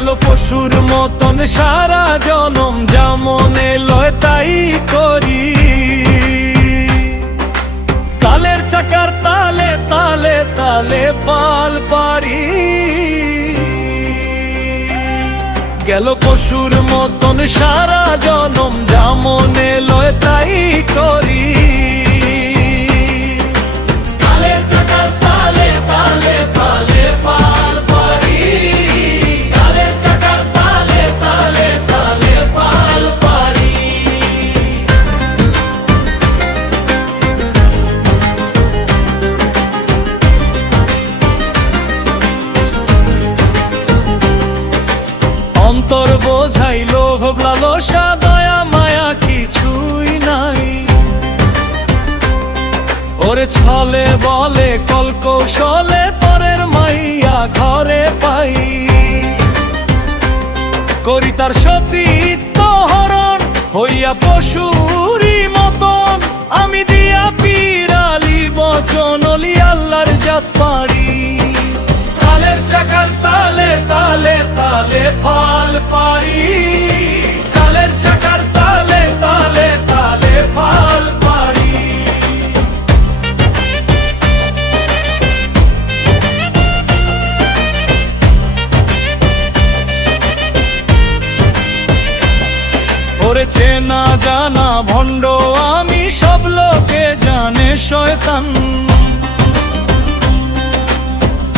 গেল পশুর মতন সারা জনম, যেমন লয় তাই করি। কালের চাকার তালে তালে তালে পাল পারি। গেল পশুর মতন সারা জনম, যেমন লয় তাই করি। কালের চাকার তালে তালে তালে পাল পারি। কালের চাকার তালে তালে তালে পাল পারি। অন্তর বোঝাই লোভ লালসা দয়া মায়া কিছুই নাই। ওরে ছলে বলে কলকৌশলে পরের মাইয়া ঘরে পাই। করি তার সতীত্ব হরণ হইয়া পশুরি মতন। আমি দিয়া পিরালি বচন অলি আল্লাহর জাত পারি। কালের চাকার তালে তালে তালে পাল পারি। কালের চাকার তালে তালে তালে পাল পারি। ওরে চেনা জানা ভণ্ড আমি, সব লোকে জানে শয়তান।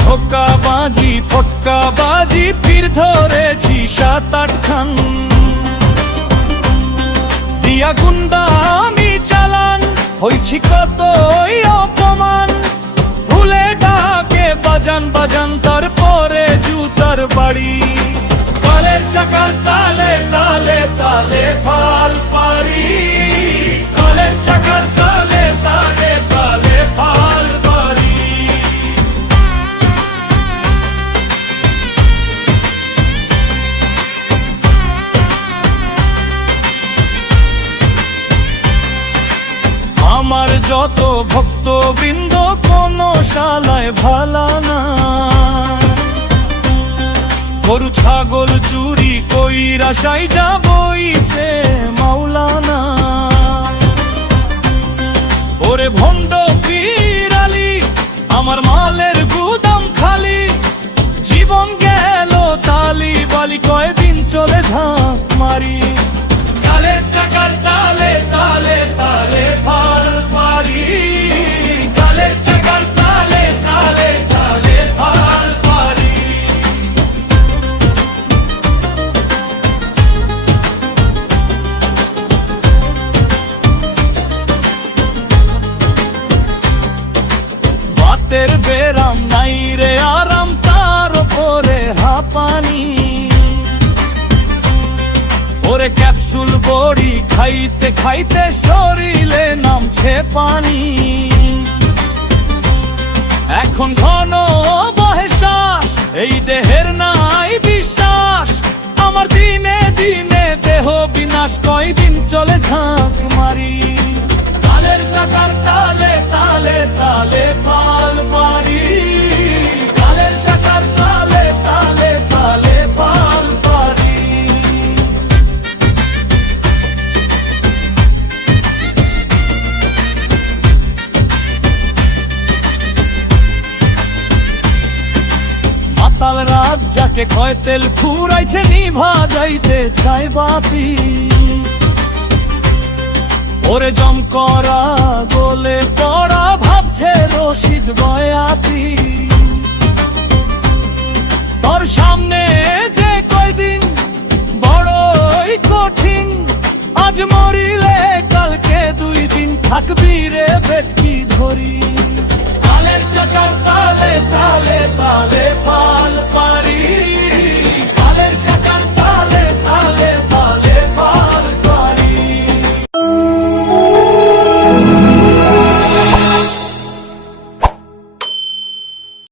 ধোঁকাবাজি ফটকাবাজি পীর ধরেছি 7-8 খান। দিয়া গুন্ডা আমি চালান, হইছি কতই অপমান। ভুলে ডাকে বাজান বাজান, তারপরে জুতার বাড়ি। কালের চাকার তালে তালে তালে পাল পারি। কালের চাকার তালে তালে তালে পাল পারি। আমার যত ভক্তবৃন্দ কোন শালায় ভালা না। গরু ছাগল চুরি কইরা সাইজা বইছে মাওলানা। ওরে ভণ্ড পীরালি আমার মালের গুদাম খালি। জীবন গেল তালি বালি, কয়দিন চলে ঝাঁক মারি। কালের চাকার তালে তালে তালে পাল পারি। কালের চাকার তালে তালে তালে পাল পারি। বাতের বেরাম নাই রে আরাম, তার ওপরে হাঁপানি। ওরে ক্যাপসুল বড়ি খাইতে খাইতে শরীরে নামছে পানি। এখন ঘন বহে শ্বাস, এই দেহের নাই বিশ্বাস। আমার দিনে দিনে দেহ বিনাশ, কয়দিন চলে ঝাঁক মারি। কালের চাকার তালে তালে তালে পাল পারি। কালের চাকার তালে তালে তালে পাল পারি। মাতাল রাত যাকে কয় তেল ফুরাইছে, নিভা যাইতে ছাই বাতি। ওরে জম করা গোলে পড়া ভাবছে রশিদ বয়াতি। তোর সামনে যে কয়দিন বড়ই কঠিন। আজ মরিলে কালকে 2 দিন থাকবি রে ভেটকি ধরি। কালের চাকার তালে তালে তালে পাল পারি। কালের চাকার তালে তালে